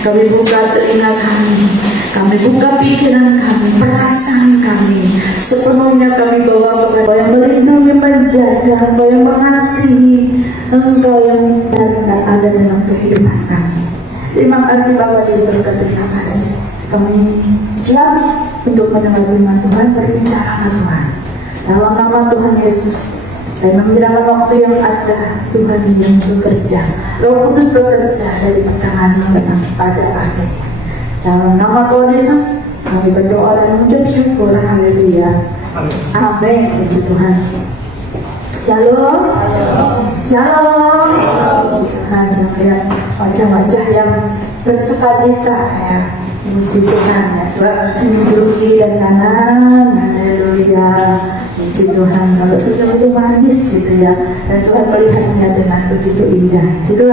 Kami buka telinga kami buka pikiran kami, perasaan kami, sepenuhnya kami bawa kepada Engkau yang melindungi, menjaga, Engkau yang mengasihi, Engkau yang benar-benar ada dalam kehidupan kami. Terima kasih Bapa di surga, terima kasih. Kami siap untuk mendengar firman Tuhan, berbicara Tuhan dalam nama Tuhan Yesus. Dan menjelang waktu yang ada, Tuhan yang bekerja, Roh Kudus bekerja dari pertengahan pada akhirnya. Dalam nama Tuhan Yesus kami berdoa dan mengucap syukur. Haleluya, amin. Puji Tuhan. Shalom, shalom. Puji Tuhan. Jangan wajah-wajah yang bersukacita ya. Puji Tuhan ya. Dua senyum kiri dan kanan. Haleluya. Puji Tuhan. Kalau senyum itu manis gitu ya, dan Tuhan melihatnya dengan begitu indah. Jadi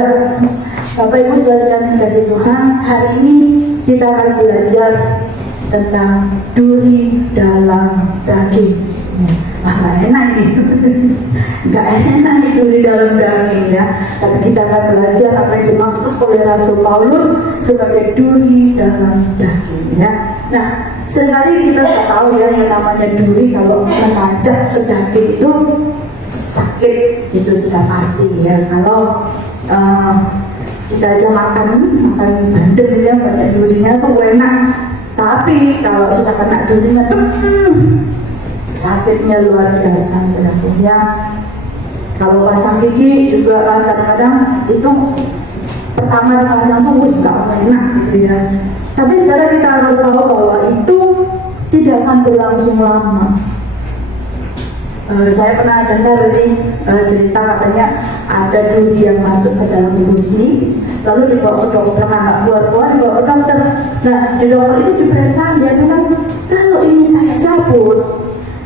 Bapak Ibu saudara kasih Tuhan, hari ini kita akan belajar tentang duri dalam daging. Gak enak ini, gak enak ini duri dalam daging ya. Tapi kita akan belajar apa yang dimaksud oleh Rasul Paulus sebagai duri dalam daging ya. Nah, seringkali kita tak tahu ya yang namanya duri kalau menajak ke daging itu sakit, itu sudah pasti ya. Kalau kita aja makan bandeng ya, banyak durinya tuh enak. Tapi kalau sudah kena durinya tuh sakitnya luar biasa ya. Kalau pasang gigi juga kadang-kadang itu pertama dipasang tuh nggak enak gitu ya. Tapi sekarang kita harus tahu bahwa itu tidak akan berlangsung lama. Saya pernah dengar ini cerita katanya ada duri yang masuk ke dalam gusi, lalu dibawa ke dokter, nggak keluar-keluar, dibawa ke dokter. Nah, di dokter itu diperiksa, dia bilang kalau ini saya cabut,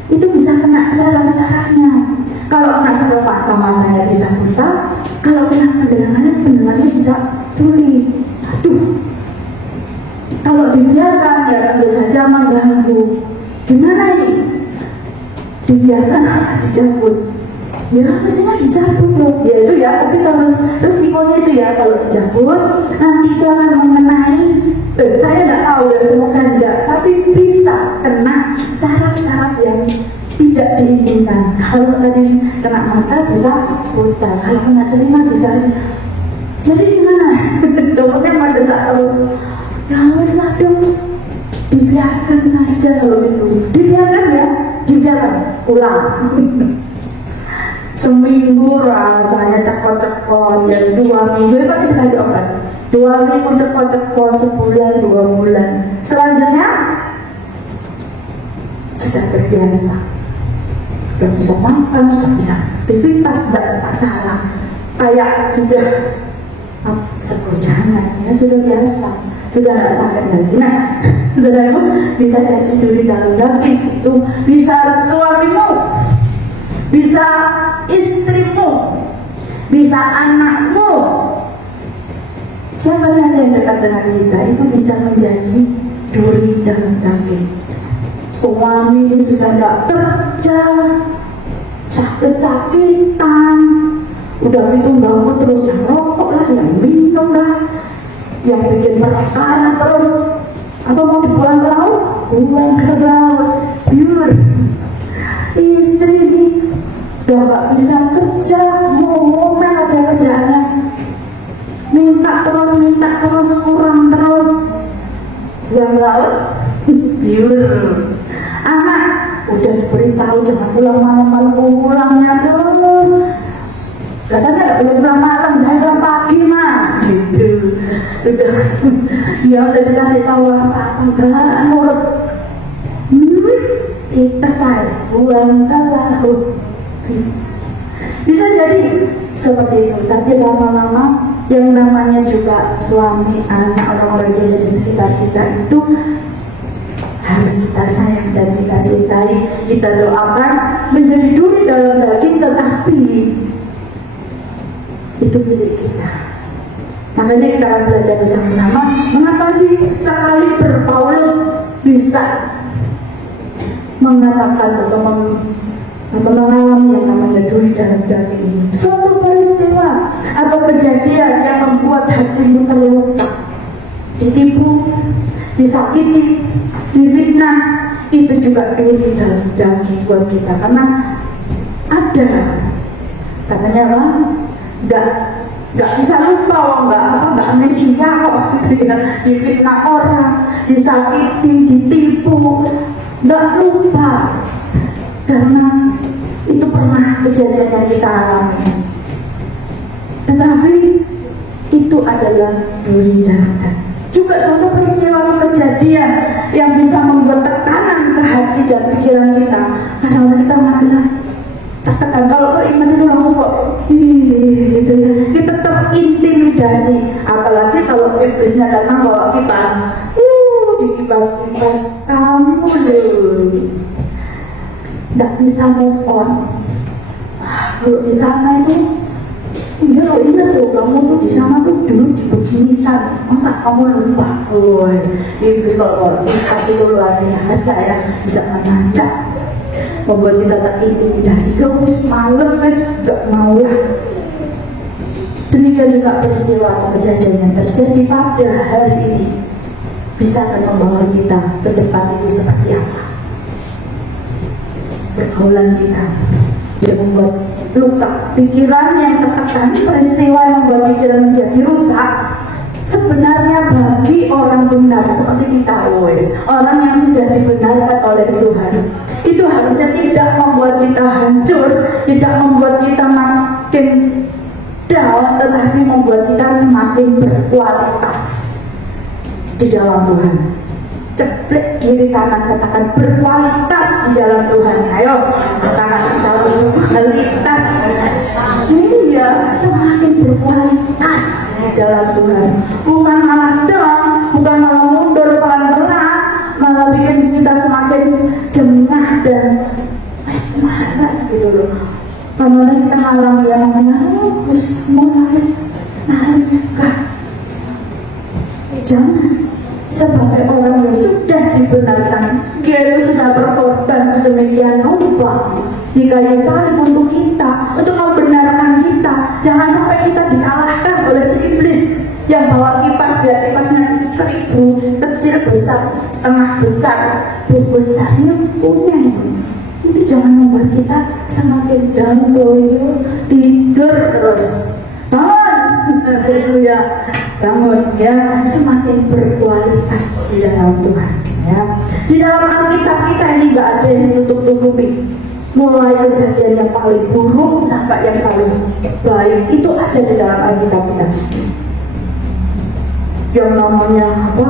itu bisa kena saraf-sarafnya. Kalau kena saraf matanya bisa buta, kalau kena pendengarannya bisa tuli. Aduh, kalau dibiarkan ya tentu saja mengganggu. Gimana ini? Dibiarkan dicabut, ya mestinya dicabut loh ya itu ya. Tapi kalau resikonya itu ya, kalau dicabut nanti itu akan mengenai saya nggak tahu ya, semoga enggak, tapi bisa kena saraf-saraf yang tidak diinginkan. Kalau tadi kena mata bisa buta, kalau kena telinga bisa. Jadi gimana? Dokternya mendesak terus, ya harus lah dong, dibiarkan saja. Kalau itu dibiarkan ya, dibiarkan pulang. Seminggu rasanya cepot-cepot, ya 2 minggu itu dikasih obat, 2 minggu cepot-cepot, sebulan 2 bulan, selanjutnya sudah terbiasa, sudah bisa makan, sudah bisa aktivitas, tidak masalah, kayak sudah sekojangan ya, sudah biasa, sudah tidak sakit lagi. Nah, saudaraku, bisa jadi duri dalam daging itu bisa suamimu, bisa istrimu, bisa anakmu, siapa saja yang dekat dengan kita itu bisa menjadi duri dalam daging. Suami sudah tidak kerja, sakit-sakitan, udah itu bangun terus yang rokok lah, yang minum lah, yang bikin perkara terus. Apa mau dibuang ke laut? Buang ke laut. Biur. Istri ini udah gak bisa kerja, mau ngomel aja kerjaannya, minta terus, kurang terus. Buang ke laut. Biur. Anak udah diberitahu jangan pulang malam-malam, pulangnya dong. Katanya gak boleh pulang malam, saya pulang pagi mah, gitu. Dia udah dikasih tahu apa enggak nurut. Kita saya buang ke laut. Bisa jadi seperti itu, tapi lama-lama yang namanya juga suami, anak, orang-orang yang ada di sekitar kita itu harus kita sayang dan kita cintai, kita doakan menjadi duri dalam daging, tetapi itu milik kita. Makanya kita akan belajar bersama-sama mengapa sih sekalipun Paulus bisa mengatakan atau mengalami yang namanya duri dalam daging ini. Suatu peristiwa atau kejadian yang membuat hatimu terluka, ditipu, disakiti, difitnah, itu juga duri dalam daging buat kita. Karena ada, katanya apa? Nggak bisa lupa, nggak amnesia kok, gitu ya. Difitnah orang, disakiti, ditipu, nggak lupa, karena itu pernah kejadian yang kita alami. Tetapi itu adalah duri daratan. Juga suatu peristiwa kejadian yang bisa membuat tekanan ke hati dan pikiran kita. Kadang-kadang kita merasa tertekan. Kalau beriman itu langsung kok gitu ya. Kita terintimidasi. Apalagi kalau iblisnya datang bawa kipas, dikipas-kipas kamu loh, nggak bisa move on. Kalau di sana itu, iya loh, ingat loh, kamu tuh di sana tuh dulu dibeginikan, masa kamu lupa? Iblis kalau kasih itu luar biasa ya, bisa menancap, membuat kita terintimidasi. Terus males, gak mau lah. Demikian juga peristiwa kejadian yang terjadi pada hari ini bisa akan membawa kita ke depan ini seperti apa. Pergaulan kita tidak membuat luka, pikiran yang tertekan, peristiwa yang membuat pikiran menjadi rusak. Sebenarnya bagi orang benar seperti kita, orang yang sudah dibenarkan oleh Tuhan, itu harusnya tidak membuat kita hancur, tidak membuat kita makin down, tetapi membuat kita semakin berkualitas di dalam Tuhan. Ceplek kiri kanan, katakan berkualitas di dalam Tuhan. Ayo katakan kita harus berkualitas. Iya, semakin berkualitas di dalam Tuhan. Bukan malah down, bukan malah mundur pelan-pelan, malah bikin kita semakin jengah dan malas gitu loh. Kadang-kadang kita ngalami yang namanya nangis kah? Jangan. Sebagai orang yang sudah dibenarkan, Yesus sudah berkorban sedemikian rupa di kayu salib untuk kita, untuk membenarkan kita. Jangan sampai kita dikalahkan oleh si iblis yang bawa kipas, biar kipasnya 1000, kecil besar, setengah besar, besarnya punya. Itu jangan membuat kita semakin down, tidur terus. Haleluya, bangun ya, semakin berkualitas di dalam Tuhan ya. Di dalam Alkitab kita ini nggak ada yang ditutup-tutupi. Mulai kejadian yang paling buruk sampai yang paling baik itu ada di dalam Alkitab kita. Yang namanya apa?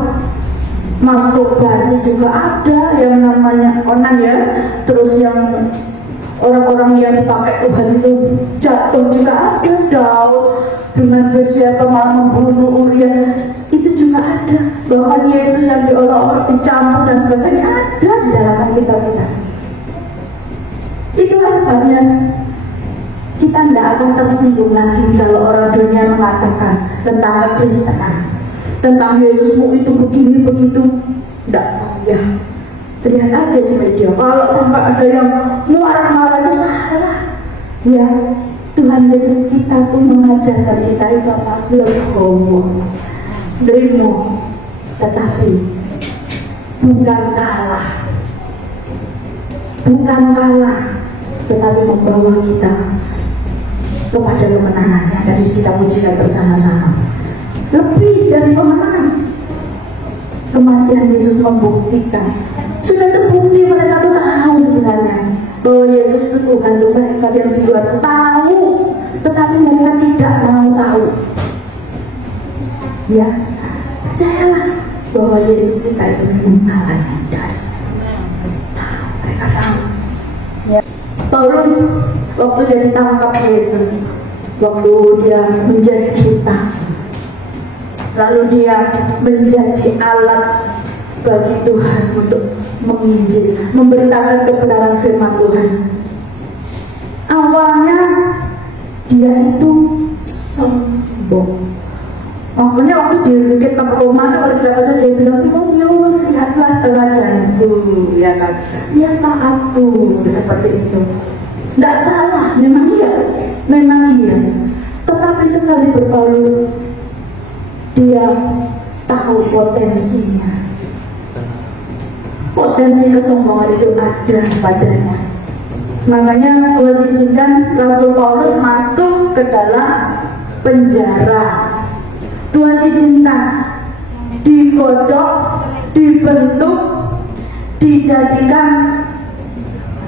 Masturbasi juga ada, yang namanya onan ya. Terus yang orang-orang yang dipakai Tuhan itu jatuh juga ada. Daud dengan siapa malah membunuh Uria, itu juga ada. Bahkan Yesus yang diolok-olok, dicampur dan sebagainya ada di dalam Alkitab kita. Itulah sebabnya kita tidak akan tersinggung lagi kalau orang dunia mengatakan tentang Kristenan, tentang Yesusmu itu begini begitu. Tidak tahu ya. Lihat aja di media, kalau sampai ada yang marah-marah itu salah. Ya, Tuhan Yesus kita pun mengajarkan kita itu apa? Legowo, dirimu, tetapi bukan kalah, tetapi membawa kita kepada kemenangan yang tadi kita pujikan bersama-sama. Lebih dari kemenangan, kematian Yesus membuktikan. Sudah terbukti, mereka tuh tahu sebenarnya bahwa Yesus itu Tuhan. Mereka yang di luar tahu, tetapi mereka tidak mau tahu. Ya, percayalah bahwa Yesus kita itu Allah yang dasar. Mereka tahu. Ya. Paulus waktu dia ditangkap Yesus, waktu dia menjadi buta, lalu dia menjadi alat bagi Tuhan untuk menginjil, memberitakan kebenaran firman Tuhan. Awalnya dia itu sombong. Makanya waktu di kitab Roma kalau kita baca, dia bilang, Timotius, lihatlah teladanku, ya kan? Lihatlah aku, seperti itu. Tidak salah, memang iya. Tetapi sekali berpaulus, dia tahu potensinya. Potensi kesombongan itu ada padanya. Makanya Tuhan izinkan Rasul Paulus masuk ke dalam penjara. Tuhan izinkan digodok, dibentuk, dijadikan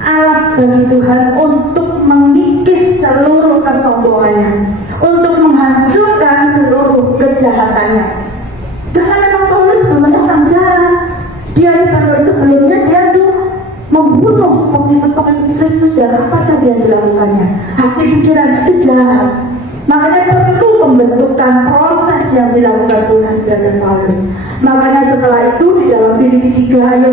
alat bagi Tuhan untuk mengikis seluruh kesombongannya, untuk menghancurkan seluruh kejahatannya. Karena memang Paulus sebenarnya penjara. Dia sebelumnya dia tuh membunuh pengikut-pengikut Kristus dan apa saja yang dilakukannya. Hati pikiran itu jahat. Makanya perlu pembentukan proses yang dilakukan Tuhan terhadap Paulus. Makanya setelah itu di dalam Filipi 3, ayo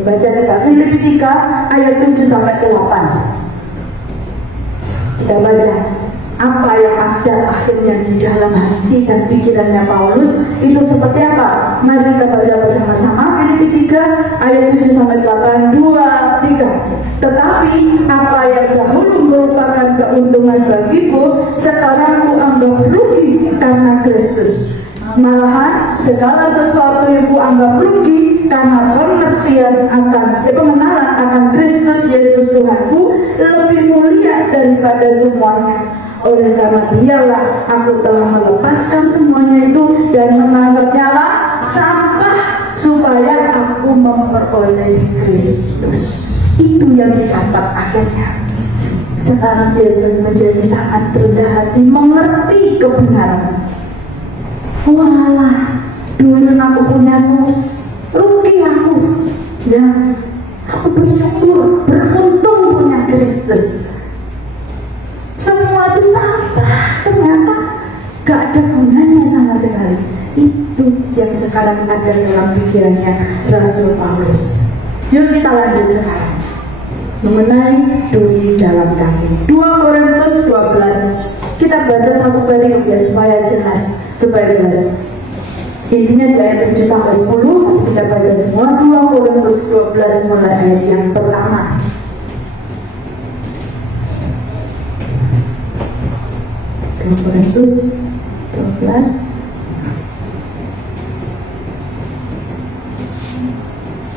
baca kita Filipi 3 ayat 7 sampai 8. Kita baca apa yang ada akhirnya di dalam hati dan pikirannya Paulus itu seperti apa. Mari kita baca bersama-sama Filipi 3 ayat 7 sampai 8. 2, 3. Tetapi apa yang dahulu merupakan keuntungan bagiku sekarang kuanggap rugi karena Kristus. Malahan segala sesuatu yang kuanggap rugi karena pengenalan akan Kristus Yesus Tuhanku lebih mulia daripada semuanya. Oleh karena dialah aku telah melepaskan semuanya itu dan menganggapnya lah sampah supaya aku memperoleh Kristus. Itu yang didapat akhirnya. Sekarang Yesus menjadi sangat rendah hati, mengerti kebenaran. Walah, dulu aku punya rugi aku. Ya, aku bersyukur, beruntung punya Kristus. Semua itu sampah, ternyata gak ada gunanya sama sekali. Itu yang sekarang ada dalam pikirannya Rasul Paulus. Yuk kita lanjut sekarang mengenai duri dalam kami. 2 Korintus 12. Kita baca satu kali ya supaya jelas. Intinya di ayat 7 sampai 10 kita baca semua. 2 Korintus 12 mulai ayat yang pertama. Korintus 12.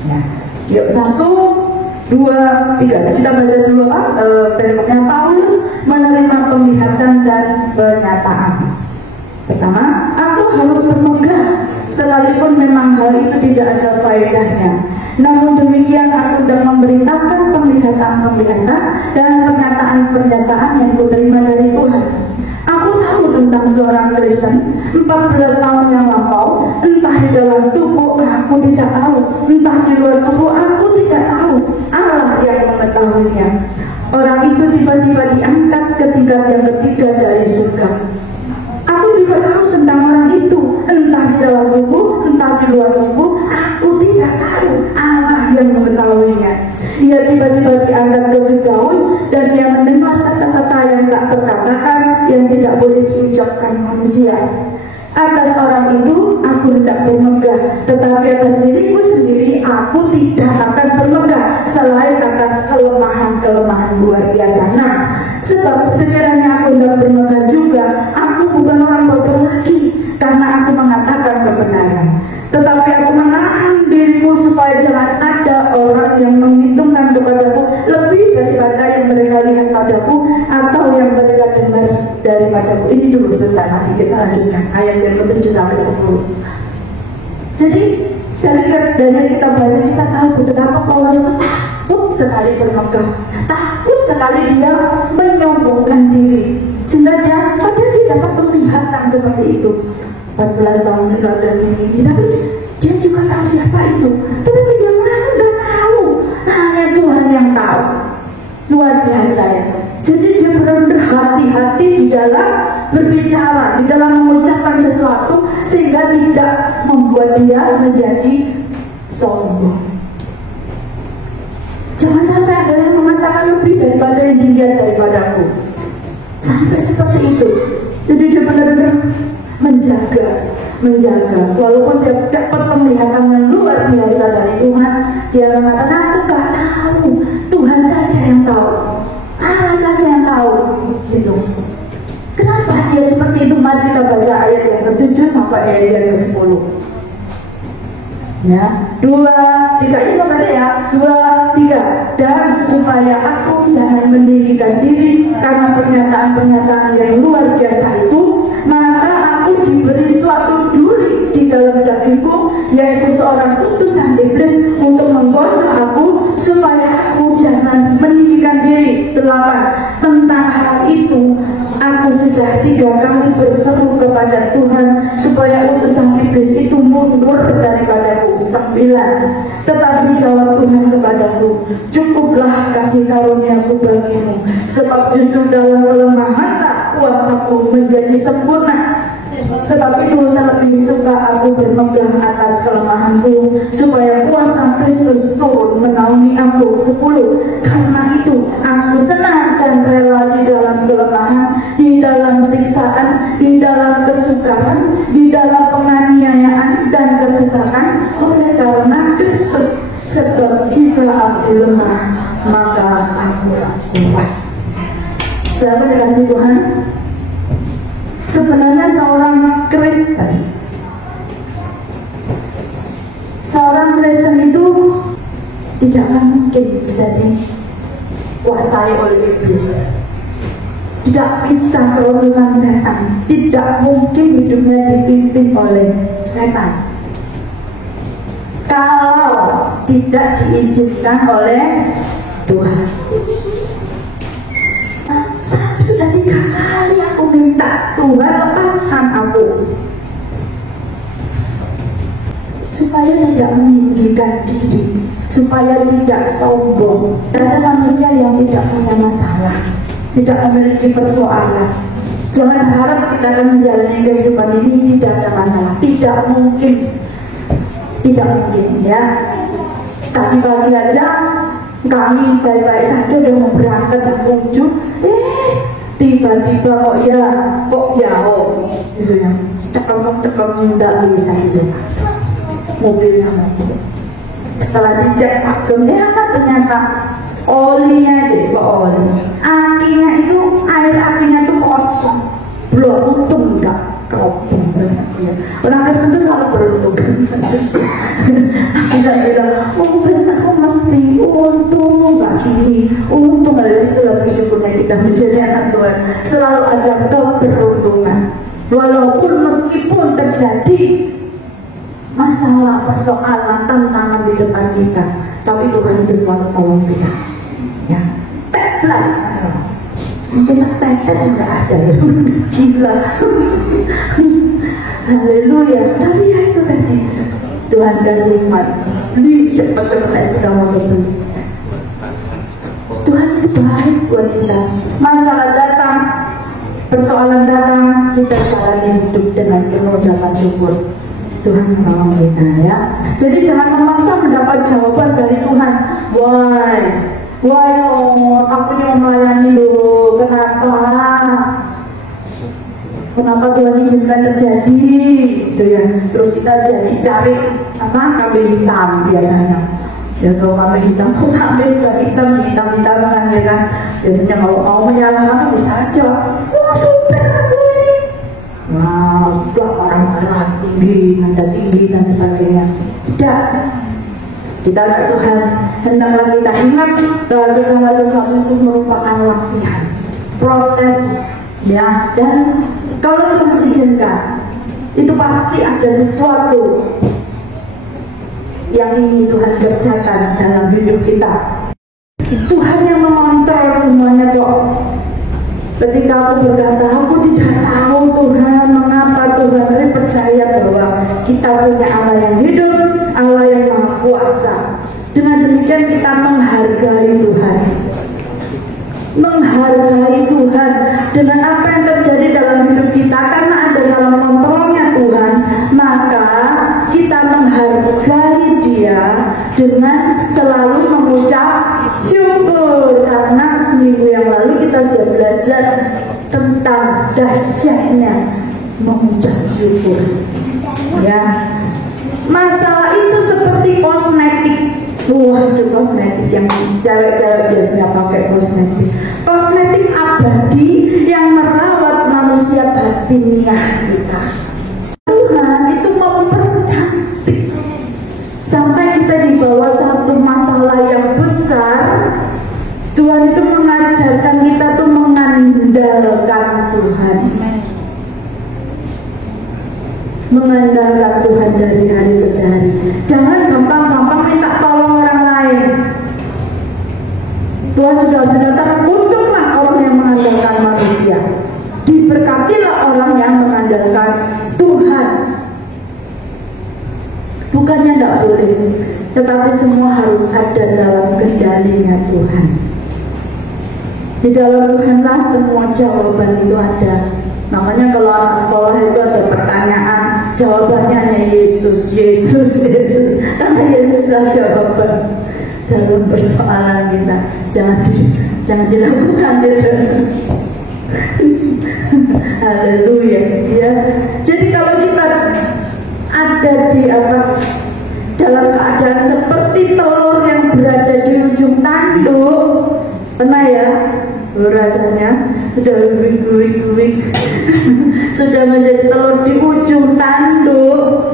Nah, yuk 1, 2, 3. Kita baca dulu firmannya. Paulus menerima penglihatan dan pernyataan. Pertama, aku harus bermegah sekalipun memang hal itu tidak ada faedahnya. Namun demikian aku sedang memberitakan penglihatan-penglihatan dan pernyataan-pernyataan yang kuterima dari Tuhan. Aku tahu tentang seorang Kristen 14 tahun yang lampau, entah di dalam tubuh aku tidak tahu, entah di luar tubuh aku tidak tahu, Allah yang mengetahuinya. Orang itu tiba-tiba diangkat ke tingkat yang ketiga dari surga. Aku juga tahu tentang orang itu, entah di dalam tubuh, entah di luar tubuh, aku tidak tahu, Allah yang mengetahuinya. Dia tiba-tiba diangkat ke Firdaus dan dia mendengar kata-kata yang tak terkatakan, yang tidak boleh diucapkan manusia. Atas orang itu aku hendak bermegah, tetapi atas diriku sendiri aku tidak akan bermegah selain atas kelemahan-kelemahan luar biasa. Nah, sebab sekiranya aku hendak bermegah juga, aku bukan orang bodoh lagi, karena aku mengatakan kebenaran. Tetapi aku menahan diriku supaya jangan ada orang yang menghitungkan kepadaku lebih daripada yang mereka lihat padaku atau yang mereka dengar daripadaku. Ini dulu sebentar, nanti kita lanjutkan ayat yang ke-7 sampai 10. Jadi dari yang kita bahas kita tahu betapa Paulus takut sekali bermegah, takut sekali dia menyombongkan diri. Sebenarnya padahal dia dapat penglihatan seperti itu 14 tahun dan ini, tapi dia juga tahu siapa itu. Tetapi dia nggak tahu, hanya Tuhan yang tahu. Luar biasa ya. Jadi dia benar-benar hati-hati di dalam berbicara, di dalam mengucapkan sesuatu sehingga tidak membuat dia menjadi sombong. Jangan sampai ada yang mengatakan lebih daripada yang dilihat daripadaku. Sampai seperti itu. Jadi dia benar-benar menjaga. Walaupun dia dapat penglihatan yang luar biasa dari Tuhan, dia mengatakan aku gak tahu, Tuhan saja yang tahu, Allah saja yang tahu, gitu. Kenapa? Kenapa dia seperti itu? Mari kita baca ayat yang ke-7 sampai ayat yang ke-10. Ya, 2, 3, ini baca ya, 2, 3. Dan supaya aku jangan mendirikan diri karena pernyataan-pernyataan yang luar biasa itu, maka aku diberi suatu duri di dalam dagingku, yaitu seorang utusan iblis untuk menggoda aku supaya aku jangan meninggikan diri. 8. Tentang hal itu aku sudah 3 kali berseru kepada Tuhan supaya utusan iblis itu mundur daripadaku. 9. Tetapi jawab Tuhan kepadaku, cukuplah kasih karuniaku bagimu, sebab justru dalam kelemahanlah kuasaku menjadi sempurna. Sebab itu terlebih suka aku bermegang atas kelemahanku, supaya kuasa Kristus turun menaungi aku. 10. Karena itu aku senang dan rela di dalam kelemahan, di dalam siksaan, di dalam kesukaran, di dalam penganiayaan dan kesesakan oleh karena Kristus. Sebab jika aku lemah, maka aku kuat. Sahabat dikasih Tuhan, sebenarnya seorang Kristen itu tidak akan mungkin bisa dikuasai oleh iblis, tidak bisa kerasukan setan, tidak mungkin hidupnya dipimpin oleh setan kalau tidak diizinkan oleh Tuhan. Sudah 3 kali aku minta Tuhan lepaskan aku, supaya tidak meninggikan diri, supaya tidak sombong. Ada manusia yang tidak punya masalah, tidak memiliki persoalan. Jangan harap kita akan menjalani kehidupan ini tidak ada masalah. Tidak mungkin ya. Tadi pagi aja kami baik-baik saja udah mau berangkat jam 7, tiba-tiba kok jauh gitu ya, cekam tidak bisa itu mobilnya mogok. Setelah dicek ternyata olinya akinya itu, air akinya itu kosong, belum, untung enggak keropong. Orang Kristen itu selalu beruntung. Bisa bilang, Kristen kok mesti untung enggak gini, untung ada itu lagi syukurnya kita menjadi anak Tuhan. Selalu ada keberuntungan, walaupun meskipun terjadi masalah, persoalan, tantangan di depan kita, tapi Tuhan itu selalu tolong kita. Ya, plus mungkin setetes nggak ada, gila. Haleluya. Tapi ya itu tadi, Tuhan kasih hikmat, beli cepat-cepat sepeda motor beli. Tuhan itu baik buat kita. Masalah datang, persoalan datang, kita jalani hidup dengan penuh ucapan syukur. Tuhan menolong kita ya. Jadi jangan memaksa mendapat jawaban dari Tuhan. Why Lord, aku yang melayani lu, kenapa Tuhan izinkan terjadi gitu ya. Terus kita jadi cari kambing hitam biasanya. Ya kalau kambing hitam, kambing sudah hitam kan ya kan. Biasanya kalau mau menyalahkan bisa aja, supir gue, sudah orang-orang tinggi, nada tinggi dan sebagainya. Tidak. Kita ada Tuhan, hendaklah kita ingat bahwa segala sesuatu itu merupakan latihan, proses ya. Dan kalau Tuhan izinkan, itu pasti ada sesuatu yang ingin Tuhan kerjakan dalam hidup kita. Tuhan yang mengontrol semuanya kok. Ketika aku berkata, aku tidak tahu Tuhan, mengapa Tuhan, tapi percaya bahwa kita punya Allah yang hidup, Allah yang maha kuasa. Dengan demikian kita menghargai Tuhan dengan apa yang terjadi dalam hidup kita, karena ada dalam kontrolnya Tuhan, maka kita menghargai Dia dengan selalu mengucap syukur. Karena minggu yang lalu kita sudah belajar tentang dahsyatnya mengucap syukur ya. Masalah itu seperti kosmetik. Itu kosmetik yang cewek-cewek biasanya pakai kosmetik abadi yang merawat manusia manusia batiniah kita. Tuhan itu mempercantik sampai kita dibawa satu masalah yang besar. Tuhan itu mengajarkan kita tuh mengandalkan Tuhan, mengandalkan Tuhan dari hari ke hari. Jangan gampang-gampang minta tolong orang lain. Tuhan sudah menyatakan, untunglah orang yang mengandalkan manusia, diberkatilah orang yang mengandalkan Tuhan. Bukannya tidak boleh, tetapi semua harus ada dalam kendalinya Tuhan. Di dalam Tuhanlah semua jawaban itu ada. Makanya kalau anak sekolah itu ada pertanyaan, jawabannya hanya Yesus, Yesus, Yesus. Karena Yesuslah jawaban dalam persoalan kita. Jangan dilakukan itu. Haleluya. Ya. Jadi kalau kita ada di dalam keadaan seperti telur yang berada di ujung tanduk, pernah ya? Rasanya sudah guling-guling sudah menjadi telur di ujung tanduk,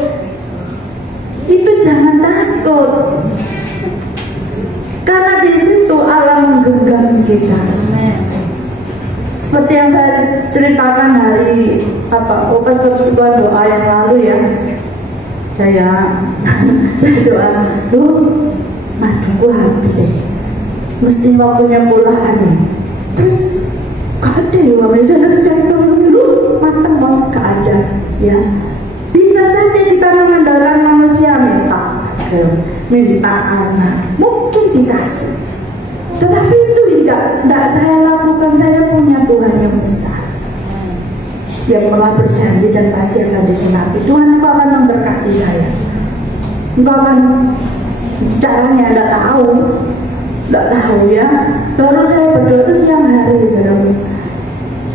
itu jangan takut, karena di situ Allah menggenggam kita. Seperti yang saya ceritakan hari obat persekutuan doa yang lalu ya, saya doa, maduku habis ya, mesti waktunya pulaan ya. Terus gak ada ya, misalnya dulu matang mau gak ada ya. Bisa saja kita mengandalkan manusia minta anak, mungkin dikasih, tetapi itu tidak saya lakukan. Saya punya Tuhan yang besar, yang telah berjanji dan pasti akan digenapi. Tuhan, Engkau akan memberkati saya. Engkau akan, caranya tidak tahu ya. Baru saya berdoa itu siang hari,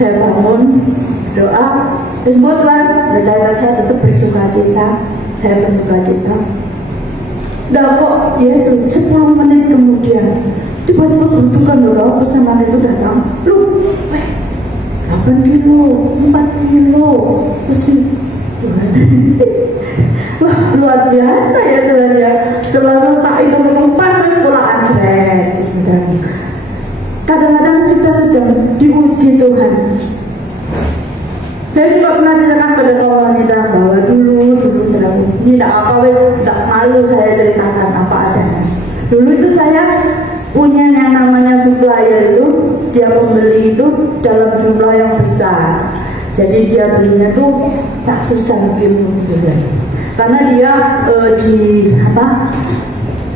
saya bangun doa, terus Tuhan, saya tetap bersuka cita, saya bersuka cita. Dah kok ya itu 10 menit kemudian tiba-tiba bentukan doa pesanan itu datang. 8 kilo, 4 kilo, terus wah luar biasa ya Tuhan ya. Setelah tak itu mengempas sekolah anjret. Kadang-kadang kita sedang diuji Tuhan. Saya juga pernah ceritakan pada kawan wanita bahwa dulu selalu tidak apa tidak malu saya ceritakan apa adanya. Dulu itu saya punya yang namanya supplier itu, dia pembeli itu dalam jumlah yang besar. Jadi dia belinya tuh ratusan kilo gitu ya. Karena dia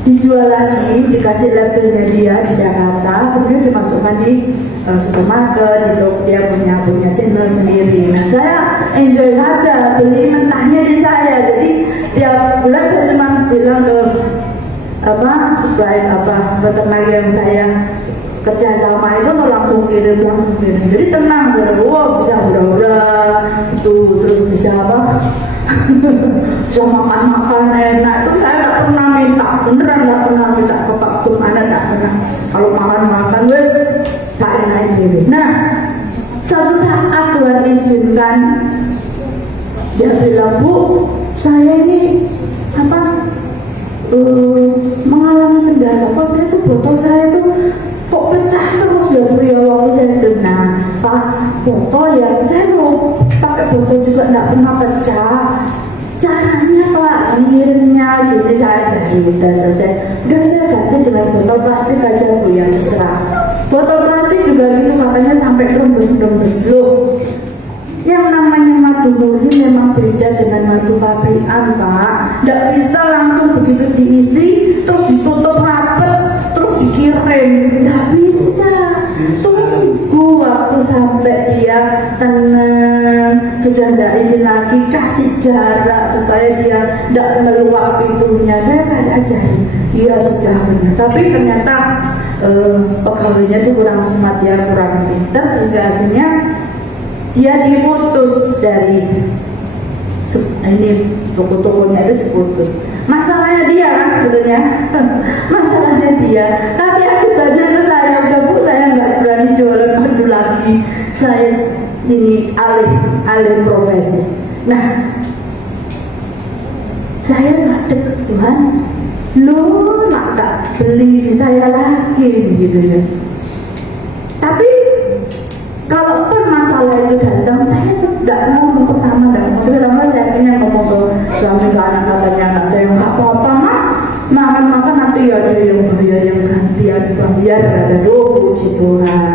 dijual lagi, dikasih labelnya dia di Jakarta, kemudian dimasukkan di supermarket, gitu. Dia punya channel sendiri. Nah saya enjoy saja, beli mentahnya di saya. Jadi tiap bulan saya cuma bilang ke peternak yang saya kerja sama itu langsung kirim. Jadi tenang, bisa hura-hura itu, terus bisa bisa makan enak. Itu saya tidak pernah minta, beneran tidak pernah minta ke Pak Gum, tidak pernah. Kalau makan wes tak enak diri. Nah, suatu saat Tuhan izinkan, dia bilang, Bu, saya ini mengalami kendala. Kok saya tuh botol saya tuh kok pecah terus ya Bu ya. Waktu saya dengar Pak, botol ya saya mau pakai botol juga tidak pernah pecah. Caranya Pak, ngirimnya gini saya ajarin. Udah saya ganti dengan botol plastik aja Bu ya, terserah. Botol plastik juga gitu katanya sampai rembes loh. Yang namanya madu murni memang beda dengan madu pabrikan Pak. Tidak bisa langsung begitu diisi terus ditutup rapat terus dikirim, tidak bisa. Tunggu waktu sampai dia tenang, sudah tidak ini lagi, kasih jarak supaya dia tidak meluap pintunya. Saya kasih ajarin, iya sudah benar. Tapi ternyata pegawainya itu kurang smart ya, kurang pintar, sehingga akhirnya dia diputus dari ini, toko-tokonya itu diputus. Masalahnya dia kan sebenarnya, masalahnya dia. Tapi akibatnya ke saya, udah Bu, saya nggak berani jualan madu lagi. Saya ini alih alih profesi. Nah, saya ngadep ke Tuhan, loh nak gak beli saya lagi gitu ya. Tapi kalaupun masalah itu datang, saya tidak ngomong pertama saya ingin ngomong ke suami ke anak, katanya anak saya nggak apa-apa makan nanti ya ada yang bayar, yang gantian bayar, ada puji Tuhan,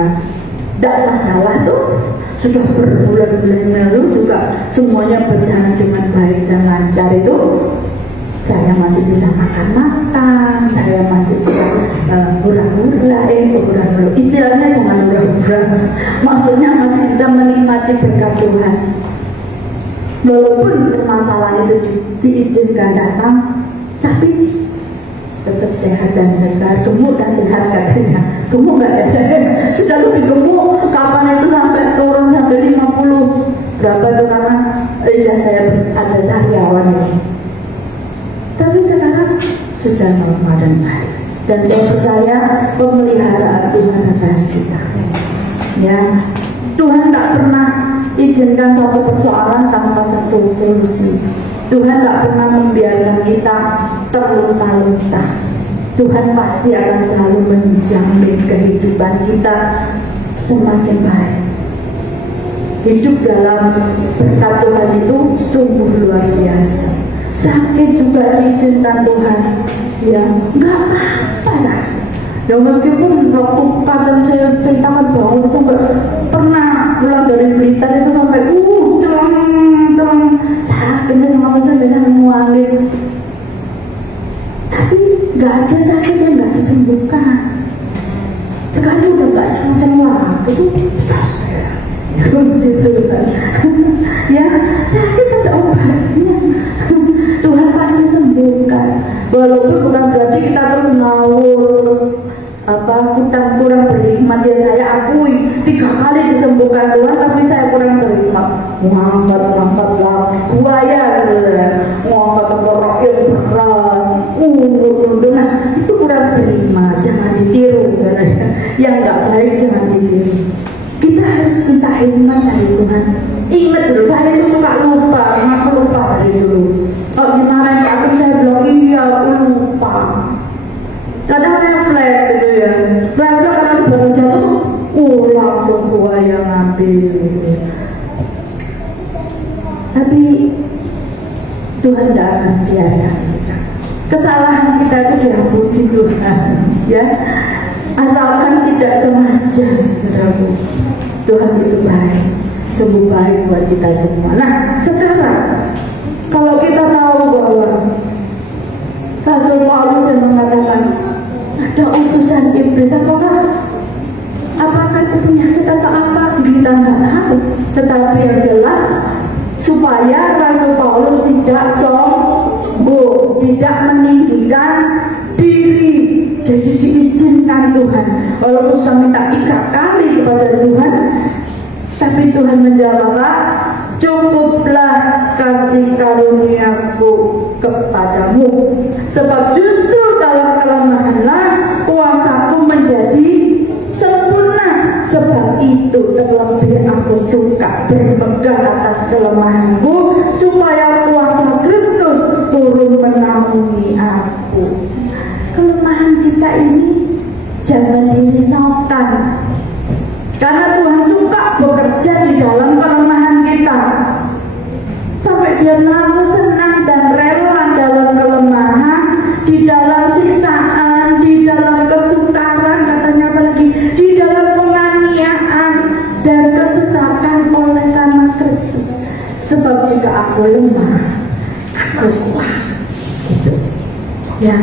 tidak masalah tuh. Sudah berbulan-bulan lalu juga semuanya berjalan dengan baik dan lancar. Itu saya masih bisa makan, saya masih bisa hura-hura, istilahnya jangan hura-hura, maksudnya masih bisa menikmati berkat Tuhan. Walaupun permasalahan itu diizinkan datang, tapi tetap sehat dan segar, gemuk dan sehat katanya. Gemuk nggak ada saya, sudah lebih gemuk. Kapan itu sampai turun sampai 50 berapa itu, karena lidah saya ada sariawan ini. Tapi sekarang sudah normal dan baik, dan saya percaya pemeliharaan Tuhan atas kita. Ya, Tuhan tak pernah izinkan satu persoalan tanpa satu solusi. Tuhan tak pernah membiarkan kita terlunta-lunta. Tuhan pasti akan selalu menjamin kehidupan kita semakin baik. Hidup dalam berkat Tuhan itu sungguh luar biasa. Sakit juga diizinkan Tuhan, ya nggak apa-apa sah. Ya meskipun waktu kadang saya ceritakan bahwa itu nggak pernah pulang dari Blitar itu sampai celang sakitnya sama pasal dengan menangis. Tapi nggak ada sakit yang nggak disembuhkan. Sekali udah nggak celang itu saya. Gitu kan. Ya sakit ada obatnya. Tuhan pasti sembuhkan. Walaupun bukan berarti kita terus ngawur, terus kita kurang berhikmat. Ya saya akui 3 kali disembuhkan Tuhan, tapi saya kurang berhikmat. Mengangkat lagi buaya, mengangkat orang yang berat, nah itu kurang berhikmat. Jangan ditiru, yang nggak baik jangan ditiru. Kita harus minta hikmat dari Tuhan. Ingat dulu, saya itu suka lupa, aku lupa dari dulu. Kalau dimarahin aku, saya bilang iya aku lupa. Kadang refleks gitu ya. Refleks karena baru jatuh, langsung buaya ngambil gitu. Tapi Tuhan tidak akan biarkan kita. Kesalahan kita itu diampuni Tuhan, ya. Asalkan tidak sengaja, Tuhan itu baik, sembuh baik buat kita semua. Nah, sekarang kalau kita tahu bahwa Rasul Paulus yang mengatakan ada utusan iblis, apakah itu penyakit atau apa? Kita nggak tahu. Tetapi yang jelas supaya Rasul Paulus tidak sombong, tidak meninggikan diri. Jadi diizinkan Tuhan, walaupun sudah minta 3 kali kepada Tuhan, tapi Tuhan menjawab, cukuplah kasih karuniaku kepadamu, sebab justru dalam kelemahanlah kuasaku menjadi sempurna. Sebab itu terlebih aku suka berpegang atas kelemahanku, supaya kuasa Kristus turun menaungi aku. Kelemahan kita ini jangan dirisaukan, karena Tuhan suka bekerja di dalam kelemahan kita. Sampai dia lalu senang dan rela dalam kelemahan, di dalam siksaan, di dalam kesukaran, katanya apalagi di dalam penganiayaan dan kesesakan oleh karena Kristus. Sebab jika aku lemah, aku kuat. Gitu. Ya.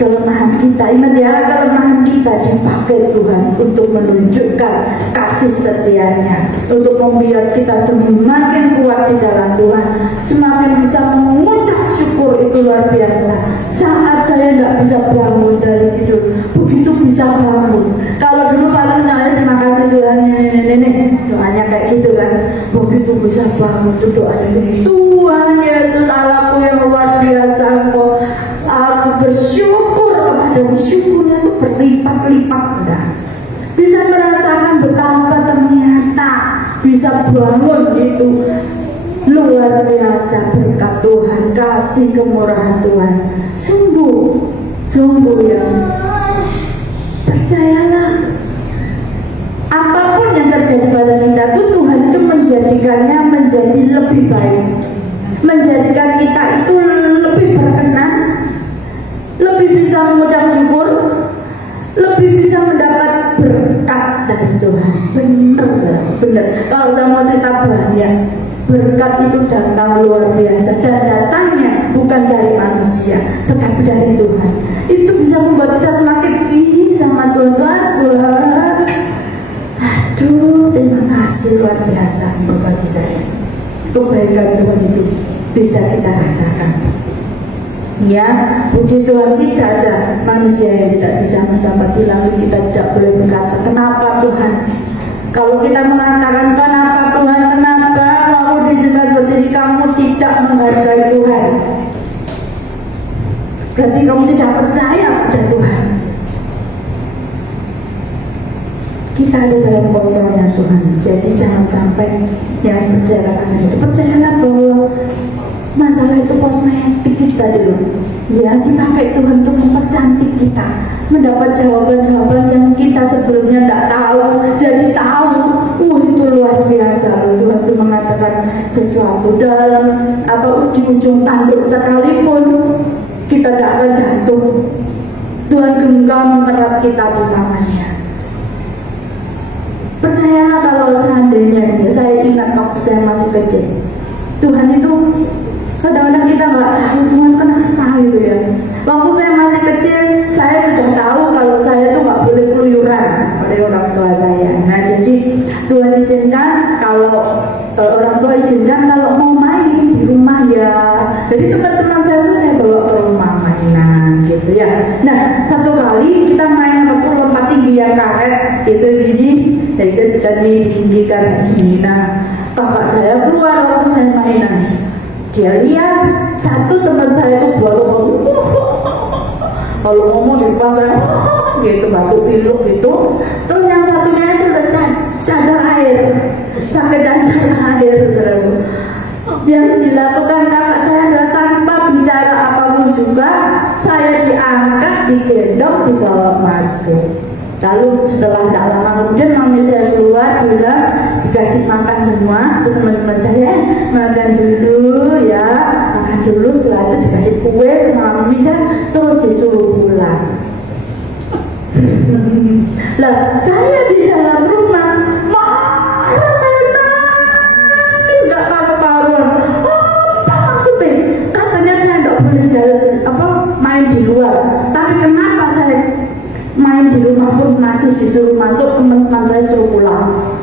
Kelemahan kita, ingat ya, kelemahan kita dipakai Tuhan untuk menunjukkan kasih setianya, untuk membuat kita semakin kuat di dalam Tuhan, semakin bisa mengucap syukur. Itu luar biasa. Saat saya nggak bisa bangun dari tidur, begitu bisa bangun. Kalau dulu paling nanya terima kasih Tuhan, nenek doanya kayak gitu kan. Begitu bisa bangun itu doanya ini, Tuhan Yesus Allahku yang luar biasa, kok aku bersyukur kepadamu. Syukurnya itu berlipat-lipat, bisa merasakan betapa ternyata bisa bangun itu luar biasa berkat Tuhan, kasih kemurahan Tuhan. Sungguh ya. Percayalah, apapun yang terjadi pada kita itu Tuhan itu menjadikannya menjadi lebih baik, menjadikan kita itu lebih berkenan, lebih bisa mengucap syukur, lebih bisa mendapat berkat dari Tuhan. Benar. Kalau saya mau cerita banyak, berkat itu datang luar biasa, dan datangnya bukan dari manusia tetapi dari Tuhan. Itu bisa membuat kita semakin sama Tuhan. Aduh, terima kasih luar biasa bagi saya. Kebaikan Tuhan itu bisa kita rasakan. Ya, puji Tuhan, tidak ada manusia yang tidak bisa mendapati, lalu kita tidak boleh berkata, kenapa Tuhan? Kalau kita mengatakan kenapa Tuhan, kenapa kamu diizinkan seperti ini, kamu tidak menghargai Tuhan. Berarti kamu tidak percaya pada Tuhan. Kita ada dalam kontrolnya Tuhan. Jadi jangan sampai yang seperti saya katakan itu, percayalah bahwa masalah itu kosmetik kita dulu. Ya, dipakai Tuhan untuk mempercantik kita, mendapat jawaban-jawaban yang kita sebelumnya tidak tahu, jadi tahu. Itu luar biasa. Tuhan itu mengatakan sesuatu dalam di ujung tanduk sekalipun kita tidak akan jatuh. Tuhan genggam erat kita di tangannya. Percayalah kalau seandainya, saya ingat waktu saya masih kecil, Tuhan itu kadang-kadang kita nggak tahu Tuhan kenapa gitu ya. Waktu saya masih kecil, saya sudah tahu kalau saya itu nggak boleh keluyuran oleh orang tua saya. Nah, jadi Tuhan izinkan kalau orang tua izinkan kalau mau main di rumah ya. Jadi teman-teman saya itu saya bawa ke rumah mainan gitu ya. Nah, satu kali kita main lompat tinggi yang karet gitu gini, dan ditinggikan gini. Nah, kakak saya keluar waktu saya mainan. Dia lihat satu teman saya itu baru ngomong, kalau ngomong di depan saya gitu, baku piluk gitu. Terus yang satunya itu udah cacar air, sampai cacar air. Yang dilakukan kakak saya adalah tanpa bicara apapun juga, saya diangkat, digendong, dibawa masuk. Lalu setelah tidak lama kemudian mami saya keluar, bilang dikasih makan semua, teman-teman saya makan dulu ya, makan dulu. Setelah itu dikasih kue sama mami saya, terus disuruh pulang. Lah, saya di dalam rumah marah, saya nangis gak karu-karuan. Apa maksudnya? Katanya saya tidak boleh main di luar. Tapi kenapa saya main di rumah pun masih disuruh masuk, teman-teman saya suruh pulang?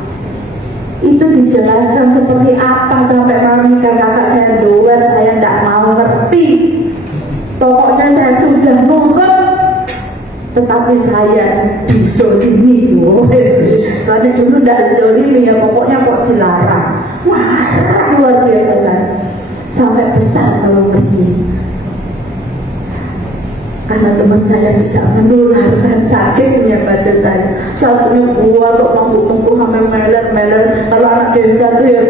Itu dijelaskan seperti apa sampai mami kakak saya doa, saya tidak mau ngerti. Pokoknya saya sudah nurut, tetapi saya dizolimi. Karena dulu tidak dizolimi ya, pokoknya kok dilarang. Wah, luar biasa saya. Sampai besar kalau pergi. Karena teman saya bisa menularkan sakitnya pada saya. Satunya gua kok mampu hamil meler. Kalau anak desa tuh ya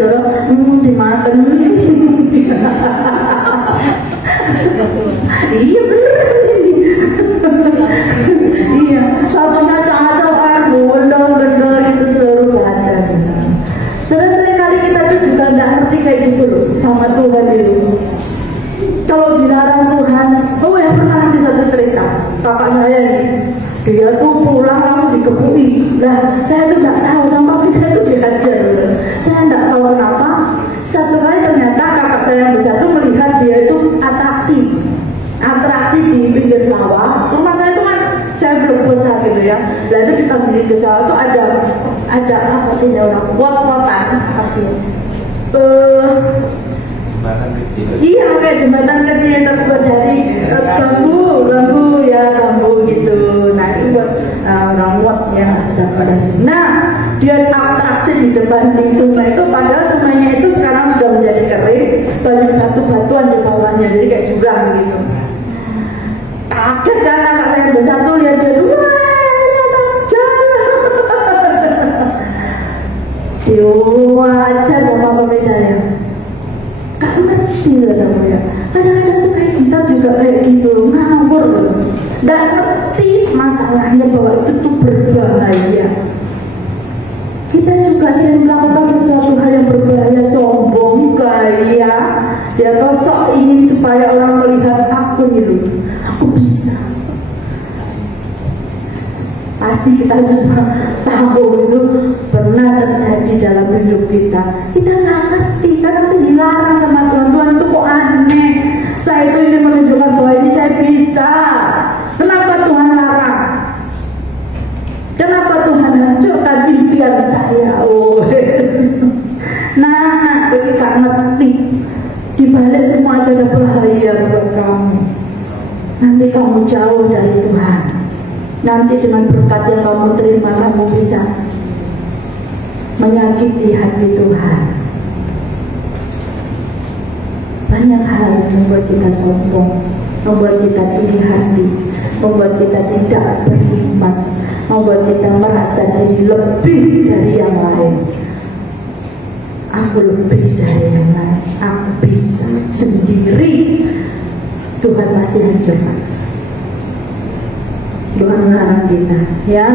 dimakan. Iya bener. Iya, satunya cacau air bondol itu seluruh badan. Selesai kali kita tuh juga nggak ngerti kayak gitu loh sama Tuhan itu. Kalau dilarang Tuhan, ya pernah nanti satu cerita, kakak saya nih, dia tuh pulang lalu dikepui. Nah, saya tuh nggak tahu, sama saya tuh dihajar. Saya nggak tahu kenapa. Satu kali ternyata kakak saya yang besar tuh melihat dia itu atraksi di pinggir sawah. Rumah saya tuh kan saya belum besar gitu ya. Lalu di pinggir sawah tuh ada apa sih orang pot-potan apa sih? Iya, kayak jembatan kecil terbuat dari bambu gitu. Nah itu buat rawat ya besar. Nah dia atraksi di depan di sungai itu, padahal sungainya itu sekarang sudah menjadi kering, banyak batu-batuan di bawahnya, jadi kayak jurang gitu. Kaget kan anak saya besar tuh lihat dia, wah lihat aja. juga kayak gitu, ngawur, nggak ngerti masalahnya bahwa itu tuh berbahaya. Kita juga sering melakukan sesuatu hal yang berbahaya, sombong, gaya, ya sok ingin supaya orang melihat aku nih, aku bisa. Pasti kita semua tahu itu pernah terjadi dalam hidup kita. Kita nggak ngerti karena itu dilarang sama Tuhan. Tuhan itu kok aneh. Saya itu ingin menunjukkan bahwa ini saya bisa. Kenapa Tuhan larang? Kenapa Tuhan hancurkan impian saya? Oh, yes. Nah, tapi gak ngerti. Di balik semua itu ada bahaya buat kamu. Nanti kamu jauh dari Tuhan. Nanti dengan berkat yang kamu terima, kamu bisa menyakiti hati Tuhan. Banyak hal yang membuat kita sombong, membuat kita tinggi hati, membuat kita tidak beriman, membuat kita merasa diri lebih dari yang lain. Aku lebih dari yang lain, aku bisa sendiri. Tuhan pasti hancurkan. Tuhan melarang kita, ya.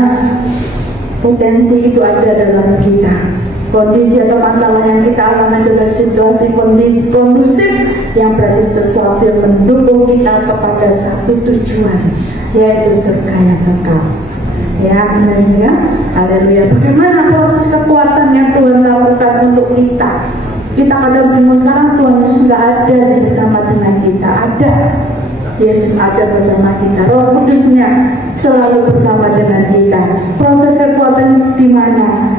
Potensi itu ada dalam kita. Kondisi atau masalah yang kita alami adalah situasi kondisi kondusif yang berarti sesuatu yang mendukung kita kepada satu tujuan, yaitu surga yang kekal. Ya, amin ya. Haleluya. Bagaimana proses kekuatan yang Tuhan lakukan untuk kita? Kita kadang bingung, sekarang Tuhan Yesus nggak ada bersama dengan kita. Ada. Yesus ada bersama kita. Roh Kudusnya selalu bersama dengan kita. Proses kekuatan di mana?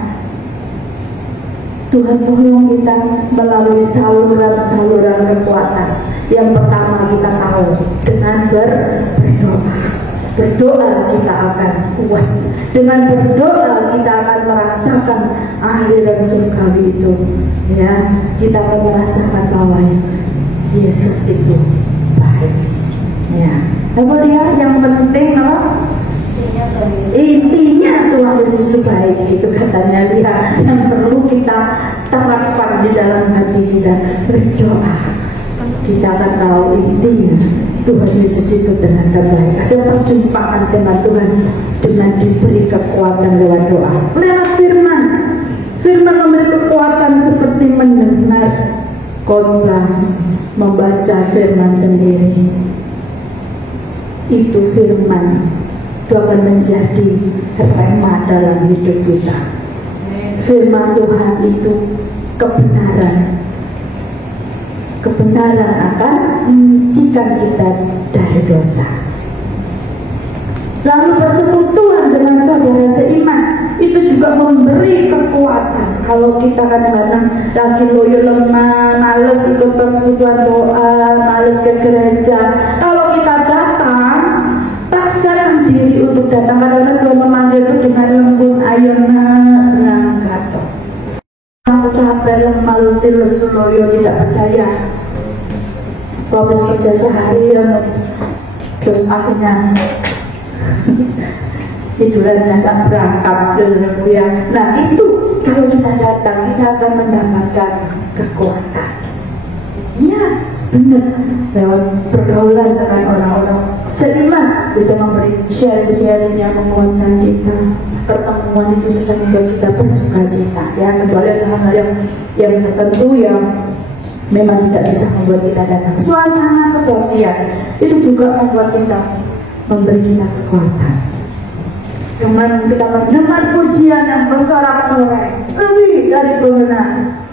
Tuhan tolong kita melalui saluran-saluran kekuatan. Yang pertama kita tahu dengan berdoa. Berdoa kita akan kuat. Dengan berdoa kita akan merasakan aliran surgawi itu. Ya, kita akan merasakan bahwa Yesus itu baik. Ya, kemudian yang penting apa? Intinya Tuhan Yesus itu baik, itu katanya. Lihat, yang perlu kita terapkan di dalam hati kita, berdoa. Kita akan tahu intinya Tuhan Yesus itu ternyata baik. Ada perjumpaan dengan Tuhan dengan diberi kekuatan lewat doa. Lewat firman, firman memberi kekuatan seperti mendengar khotbah, membaca firman sendiri. Itu firman itu akan menjadi rema dalam hidup kita. Firman Tuhan itu kebenaran. Kebenaran akan menyucikan kita dari dosa. Lalu persekutuan dengan saudara seiman itu juga memberi kekuatan. Kalau kita kadang-kadang lagi loyo lemah, males ikut persekutuan doa, males ke gereja, kalau kita datang, paksakan diri untuk datang. Kadang-kadang Tuhan memanggil itu dengan lembut, ayo berangkat. Aku capek, lemah, letih, lesu, loyo, tidak berdaya. Aku habis kerja seharian, terus akhirnya tidurannya tak berangkat ya. Nah itu kalau kita datang, kita akan mendapatkan kekuatan. Ya benar, lewat pergaulan dengan orang-orang seiman bisa memberi sharing yang menguatkan kita. Pertemuan itu sudah membuat kita bersuka cita, ya, kecuali ada hal-hal yang tertentu yang memang tidak bisa membuat kita datang. Suasana kebaktian itu juga membuat kita, memberi kita kekuatan. Kemudian kita mendengar pujian yang bersorak-sorai lebih dari kebenaran,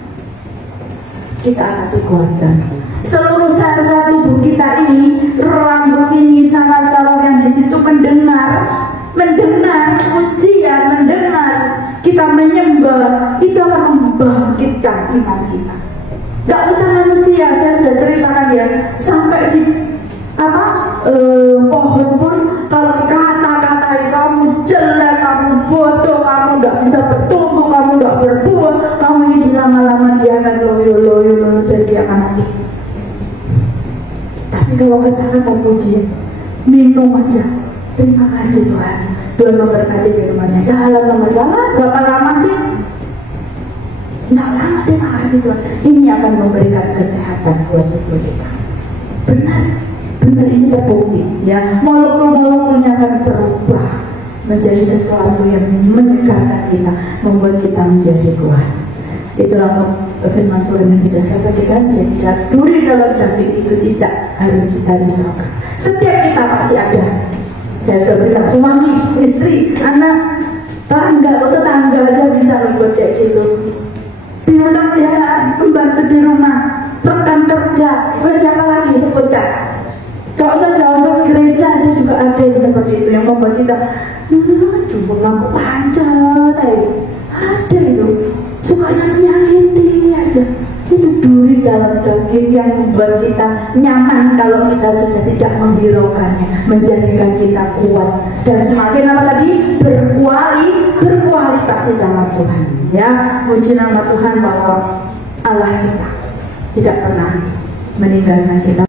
kita akan dikuatkan. Seluruh sel-sel tubuh kita ini, rambut ini, saraf-saraf yang di situ mendengar pujian, mendengar kita menyembah, itu akan membangkitkan iman kita. Gak usah manusia, saya sudah ceritakan ya, sampai si pohon pun kalau dikata-katai kamu jelek, kamu bodoh, kamu gak bisa bertumbuh, kamu gak berbuah, kamu ini lama-lama dia akan loyo dan dia akan mati. Tapi kalau kata-kata pujian, minum aja, terima kasih Tuhan, Tuhan memberkati minum aja. Dalam masalah berapa lama sih? Nggak lama, terima kasih Tuhan. Ini akan memberikan kesehatan buat tubuh kita. Benar. benar ini terbukti ya, molekul-molekulnya akan berubah menjadi sesuatu yang menyegarkan kita, membuat kita menjadi kuat. Itulah firman Tuhan yang bisa saya bagikan. Jadi duri dalam daging itu tidak harus kita risaukan. Setiap kita pasti ada. Saya sudah bilang suami, istri, anak, tetangga aja bisa membuat kayak gitu. Binatang peliharaan, pembantu di rumah, rekan kerja, siapa lagi sebutkan. Kalau usah jauh gereja aja juga ada yang seperti itu yang membuat kita coba lampu pancet, ada itu sukanya menyakiti aja. Itu duri dalam daging yang membuat kita nyaman kalau kita sudah tidak menghiraukannya, menjadikan kita kuat dan semakin apa tadi berkualitas di dalam Tuhan. Ya, puji nama Tuhan bahwa Allah kita tidak pernah meninggalkan kita.